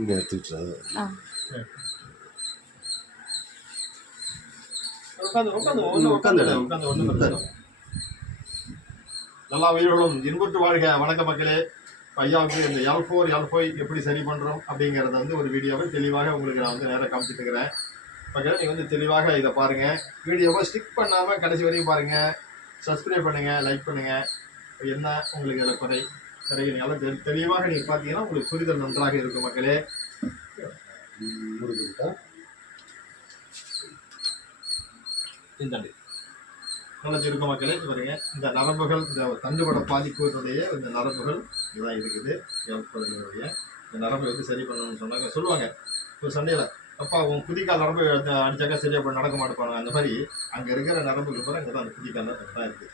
இங்கே எடுத்துக்கிட்டு நல்லா உயிர்களும் இன்புற்று வாழ்க. வணக்க மக்களே. ஐயாவுக்கு இந்த L4 எப்படி சரி பண்ணுறோம் அப்படிங்கிறத வந்து ஒரு வீடியோவை தெளிவாக உங்களுக்கு நான் வந்து நேராக காமிச்சிட்டு இருக்கிறேன். மக்களே, நீங்கள் வந்து தெளிவாக இதை பாருங்கள். வீடியோவை ஸ்டிக் பண்ணாமல் கடைசி வரையும் பாருங்கள். சப்ஸ்கிரைப் பண்ணுங்கள், லைக் பண்ணுங்கள். என்ன உங்களுக்கு இதில் குறை நல்லா தெளிவாக நீங்கள் பார்த்தீங்கன்னா உங்களுக்கு புரிதல் நன்றாக இருக்கும் மக்களே. நல்லா இருக்கும் மக்களே. பாருங்க, இந்த நரம்புகள், இந்த தண்டுபட பாதிப்புடைய இந்த நரம்புகள் இதுதான் இருக்குது. இந்த நரம்பு வந்து சரி பண்ணணும்னு சொன்னாங்க. சொல்லுவாங்க ஒரு சண்டையில், அப்பா உன் குதிக்கால் நரம்பு அடிச்சாக்கா சரியா பண்ண நடக்க மாட்டேப்பாங்க. அந்த மாதிரி அங்கே இருக்கிற நரம்புகள் பூரா இங்கே தான் அந்த குதிக்கால் தான் இருக்குது.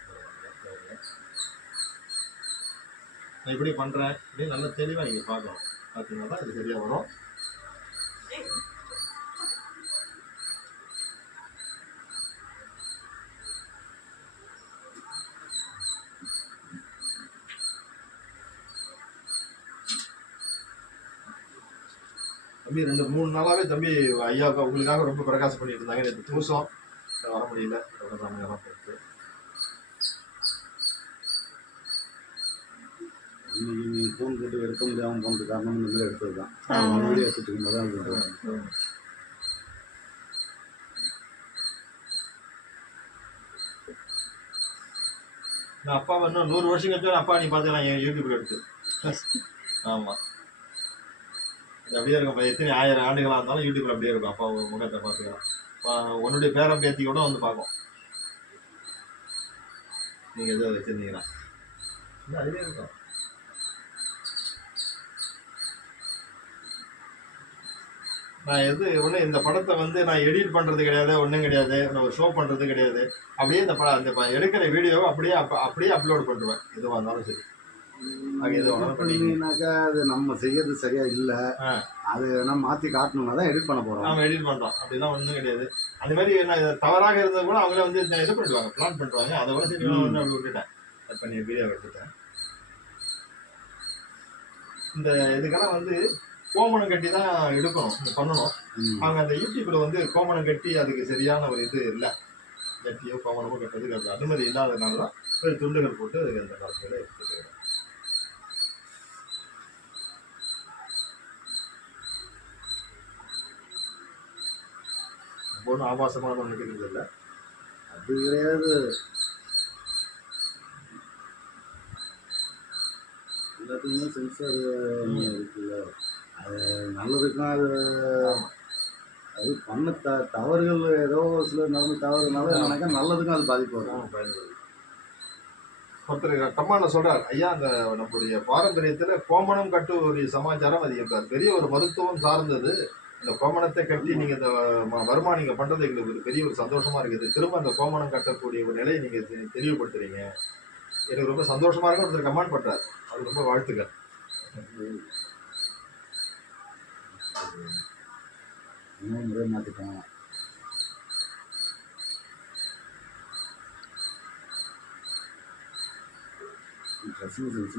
நான் இப்படி பண்ணுறேன் அப்படின்னு நல்லா தெளிவாக நீங்கள் பார்க்கணும். பார்த்தீங்கன்னா தான் இது சரியாக வரும். தம்பி 2-3 நாளாகவே தம்பி ஐயா உங்களுக்காக ரொம்ப பிரகாசம் பண்ணிட்டு இருந்தாங்க. நேற்று தூசம் வர முடியல. இன்னைக்கு ஃபோன் போட்டு எடுக்க முடியாமல் போனது காரணம் இந்த மாதிரி எடுத்தது தான். வீடியோ எடுத்துட்டு இருக்கும்போது நான் அப்பா வந்து 100 வருஷம் கழிச்சு அப்பா நீ பார்த்துக்கலாம் என் யூடியூப்ல எடுத்து. ஆமாம், அப்படியே இருக்கும். எத்தனை 1000 ஆண்டுகளாக இருந்தாலும் யூடியூப்ல அப்படியே இருக்கும். அப்பா முகத்தை பார்த்துக்கலாம். உன்னுடைய பேரம் பேத்தி கூட வந்து பார்க்கும். நீங்கள் எதோ வச்சுருந்தீங்கன்னா அதுவே இருக்கும். நான் ஒன்றும் இந்த படத்தை வந்து நான் எடிட் பண்ணுறது கிடையாது, ஒன்றும் கிடையாது, நான் ஒரு ஷோ பண்ணுறது கிடையாது. அப்படியே அந்த எடுக்கிற வீடியோவை அப்படியே அப்லோட் பண்ணுவேன். எதுவாக இருந்தாலும் சரி. பண்ணிங்கனாக்கா அது நம்ம செய்யறது சரியா இல்லை, அது நம்ம மாற்றி காட்டணும்னா தான் எடிட் பண்ண போகிறோம். நம்ம எடிட் பண்ணுறோம், அப்படிலாம் ஒன்றும் கிடையாது. அந்த மாதிரி நான் தவறாக இருந்தது கூட அவங்களே வந்து இது பண்ணிடுவாங்க, பிளான் பண்ணுவாங்க. அதை கூட சரி வந்து அப்படி விட்டுட்டேன், கட் பண்ணி வீடியோ எடுத்துட்டேன். இந்த இதுக்கெல்லாம் வந்து கோமணம் கட்டி தான் எடுக்கணும், இது பண்ணணும். அவங்க அந்த யூடியூப்ல வந்து கோமணம் கட்டி அதுக்கு சரியான ஒரு இது இல்லை. கட்டியோ கோமணமோ கட்டுறதுக்கு அது அனுமதி இல்லாததுனால தான் ஒரு துண்டுகள் போட்டு அந்த காலத்தில் எடுத்துட்டு ஒன்றும் ஆபாசமான ஒன்று இருக்கிறது இல்லை. அது கிடையாது, எல்லாத்துக்குமே சென்சார் இருக்குல்ல, அது நல்லதுக்கும் அது பண்ண தவறுகள் ஏதோ சில நடந்த தவறுனால நினைக்க நல்லதுக்கும் அது பாதிப்பு வரும். ஒருத்தர் கம்மாண்ட சொல்றார், ஐயா அந்த நம்முடைய பாரம்பரியத்துல கோமணம் கட்டுவடைய சமாச்சாரம் அது இருக்காது, பெரிய ஒரு மருத்துவம் சார்ந்தது. இந்த கோமணத்தை கட்டி நீங்க இந்த வருமானம் நீங்க பண்றது எங்களுக்கு ஒரு பெரிய ஒரு சந்தோஷமா இருக்குது. திரும்ப அந்த கோமணம் கட்டக்கூடிய ஒரு நிலையை நீங்க தெளிவுபடுத்துறீங்க, எனக்கு ரொம்ப சந்தோஷமா இருக்கும். ஒருத்தர் கமெண்ட் பண்றாரு, அது ரொம்ப வாழ்த்துக்கள். முறை மாற்றிட்டோம்.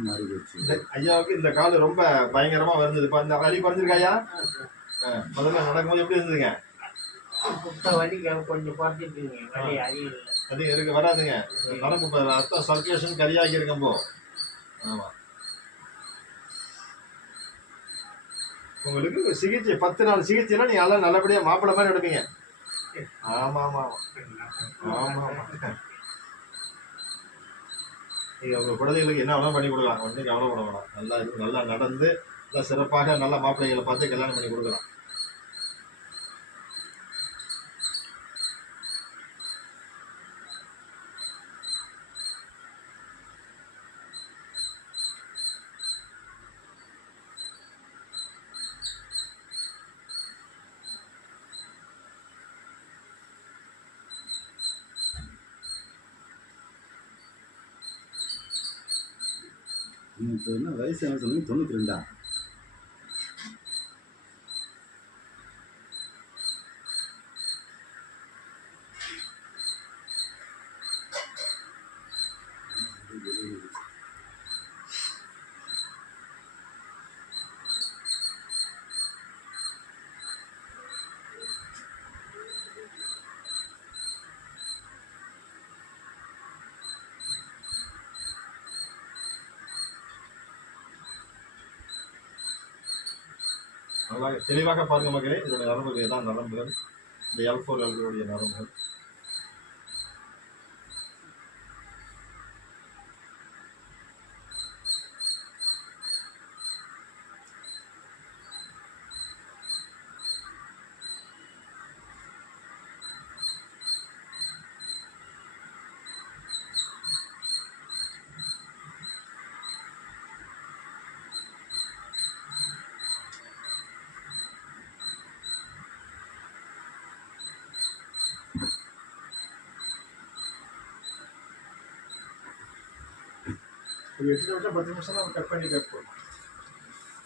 மாறி போச்சு. ஐயாவுக்கு இந்த கால் ரொம்ப பயங்கரமா வருது. இப்ப இந்த வலி குறைஞ்சிருக்கா ஐயா? முதல்ல நடக்கும்போது எப்படி இருந்ததுங்க? அது இருக்கு, வராதுங்க. நரம்பு ரத்தம் சர்க்குலேஷன் கரியாகி இருக்கம்போ. ஆமா, உங்களுக்கு சிகிச்சை 10 நாள் சிகிச்சைனா நீங்க எல்லாம் நல்லபடியா மாப்பிள்ளை மாதிரி எடுப்பீங்க. ஆமா ஆமா ஆமா ஆமா. நீங்க உங்க குழந்தைகளுக்கு என்ன வேணாலும் பண்ணி கொடுக்கலாம், ஒன்றும் கவலைப்பட வேணாம். நல்லா நடந்து நல்லா சிறப்பாக நல்ல மாப்பிள்ளைகளை பார்த்து கல்யாணம் பண்ணி கொடுக்கலாம். இப்போ என்ன வயசு என்ன சொன்னீங்க? 92. நல்லா தெளிவாக பாருங்க மக்களே, இதோட நரம்புகள் தான் நரம்புகள், இந்த L4 L5 நரம்புகள். ஒரு 8 நிமிஷம் 10 நிமிஷம் தான் கட் பண்ணி